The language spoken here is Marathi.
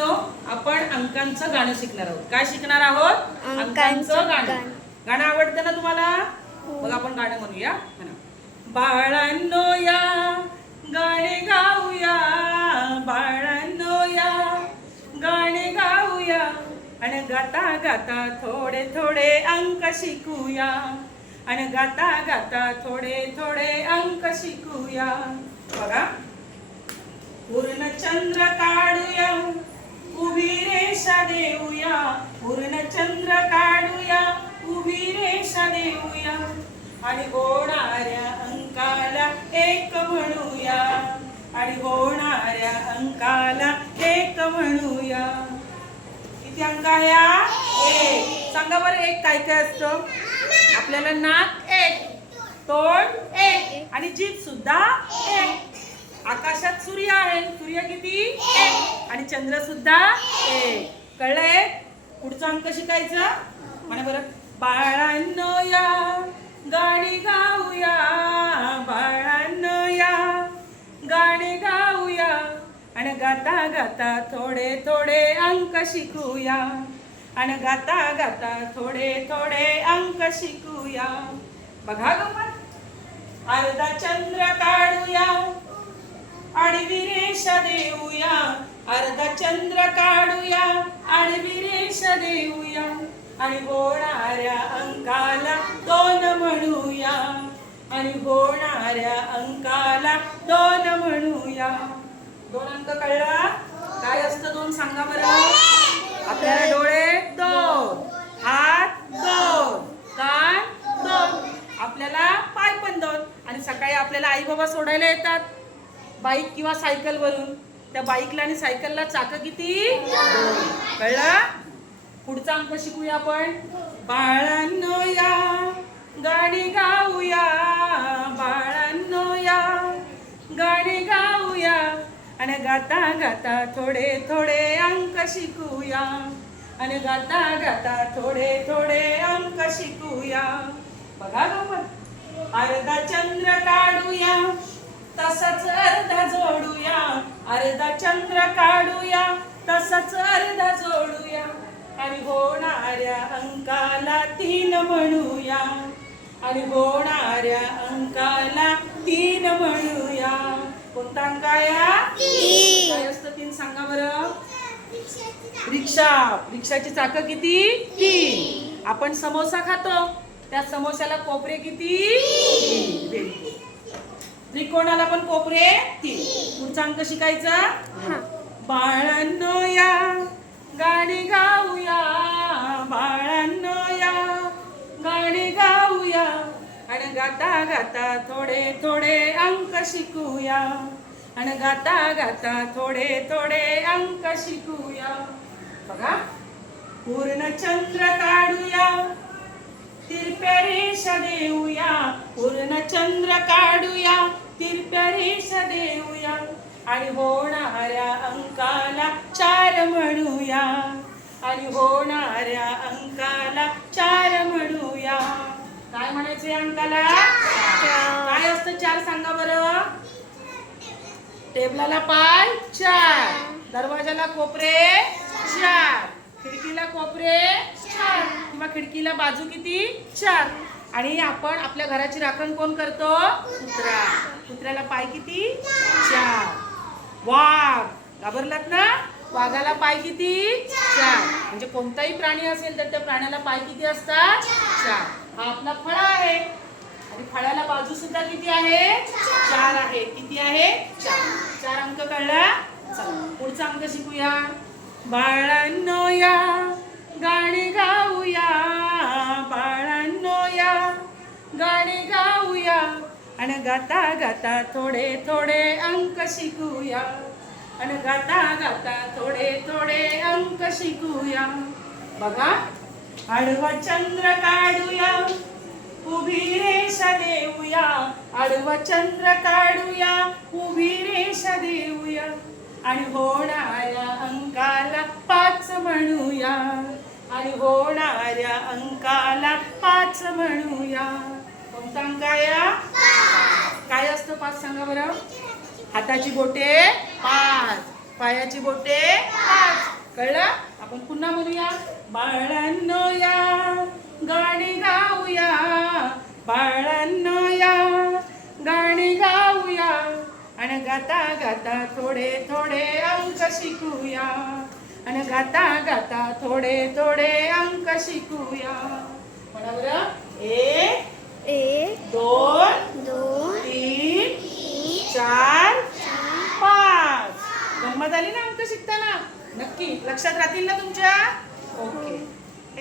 बाळांनो आपण अंकांचं गाणं शिकणार आहोत. काय शिकणार आहोत? अंकांचं गाणं. गाणं. आवडतं ना तुम्हाला? मग आपण गाणं म्हणूया. म्हणा. बाळांनो या गाणे गाऊया. बाळांनो या गाणे गाऊया. आणि गाता गाता थोडे थोडे अंक शिकूया. आणि गाता गाता थोडे थोडे अंक शिकूया. बघा. पूर्ण चंद्र काढूया. देऊया. पूर्ण चंद्र काढूया. उभी रेषा देऊया. आणि होणाऱ्या अंकाला एक म्हणूया. आणि होणाऱ्या अंकाला एक म्हणूया. किती अंक आहे एक. सांगा बरं एक काय काय असतं? आपल्याला नाक एक तोंड एक आणि जीभ सुद्धा एक. आकाशात सूर्य आहे सूर्य किती? एक. आणि चंद्र सुद्धा एक. कळलंय? पुढचा अंक शिकायचा? म्हणा बरं. बाळांनो या गाणी गाऊया. बाळांनो या गाणी गाऊया. आणि गाता गाता थोडे थोडे अंक शिकूया. आणि गाता गाता थोडे थोडे अंक शिकूया. बघा गमत अर्धा चंद्र काढूया. आणि रेषा देऊया. अर्धा चंद्र काढूया. आडवी रेषा देऊया. आणि होणाऱ्या अंकाला दोन म्हणूया. आणि होणाऱ्या अंकाला दोन म्हणूया. दोन अंक कळला? काय असतं दोन? सांगा बरं. आपल्याला डोळे दोन हात दोन कान दोन. आपल्याला पाय पण दोन. आणि सकाळी आपल्याला आई बाबा सोडायला येतात. बाईक किंवा सायकल वरून त्या बाईकला आणि सायकलला चाक किती? कळलं? पुढचा अंक शिकूया आपण. बाळांनो या गाणी गाऊया. बाळांनो या गाणी गाऊया. आणि गाता गाता थोडे थोडे अंक शिकूया. आणि गाता गाता थोडे थोडे अंक शिकूया. बघा ग अर्धा चंद्र काढूया. तसंच अर्धा चंद्र काढूया तसंच अर्धा जोडूया. आणि होणाऱ्या अंकाला तीन म्हणूया. आणि होणाऱ्या अंकाला तीन म्हणूया. कोणता अंक आहे असतं तीन? सांगा बरं. रिक्षा. रिक्षाची चाक किती? तीन. आपण समोसा खातो. त्या समोस्याला कोपरे किती. त्रिकोणाला पण कोपरे. तीन. पुढचा अंक शिकायचा? बाळांनो या. गाणी गाऊया. बाळांनो या. गाणी गाऊया. आणि गाता गाता थोडे थोडे अंक शिकूया. आणि गाता गाता थोडे थोडे अंक शिकूया. बघा. पूर्ण चंद्र काढूया. तिरप्या रेषा देऊया पूर्ण चंद्र काढूया. तिरप्या रेषा देऊया आणि होणाऱ्या अंकाला चार म्हणूया. आणि होणाऱ्या अंकाला चार म्हणूया. काय म्हणायचे अंकाला? काय असतं चार? सांगा बरं. टेबलाला पाय चार. दरवाजाला कोपरे चार. खिडकीला कोपरे किंवा खिडकीला बाजू किती? चार. आणि आपण आपल्या घराची राखण कोण करतो? कुत्रा. कुत्र्याला पाय किती? चार. वाघ. घाबरलात ना? वाघाला पाय किती? चार. म्हणजे कोणताही प्राणी असेल तर त्या प्राण्याला पाय किती असतात? चार. हा आपला फळा आहे. आणि फळाला बाजू सुद्धा किती आहे? चार आहे. किती आहे? चार. चार अंक कळला? चला. पुढचा अंक शिकूया. बाळांनो या. गाणी गाऊया बाळांनो या. गाणी गाऊया आणि गाता गाता थोडे थोडे अंक शिकूया. आणि गाता गाता थोडे थोडे अंक शिकूया. बघा आडवा चंद्र काढूया. उभी रेषा देऊया. आडवा चंद्र काढूया. उभी रेषा देऊया. आणि होणाऱ्या अंकाला पाच म्हणूया. आणि होणाऱ्या अंकाला पाच म्हणूया. कोणता अंक आहे काय असतं पाच सांगा बरं? हाताची बोटे पाच. पायाची बोटे पाच. कळलं? आपण पुन्हा म्हणूया. बाळांनो या गाणी गाऊया. बाळांनो या गाणी गाऊया. आणि गाता गाता थोडे थोडे अंक शिकूया. आणि गाता गाता थोडे थोडे अंक शिकूया. म्हणा बरं. एक एक दोन दोन तीन चार पाच. गंमत आली ना अंक शिकताना? नक्की. लक्षात राहतील ना तुमच्या? ओके.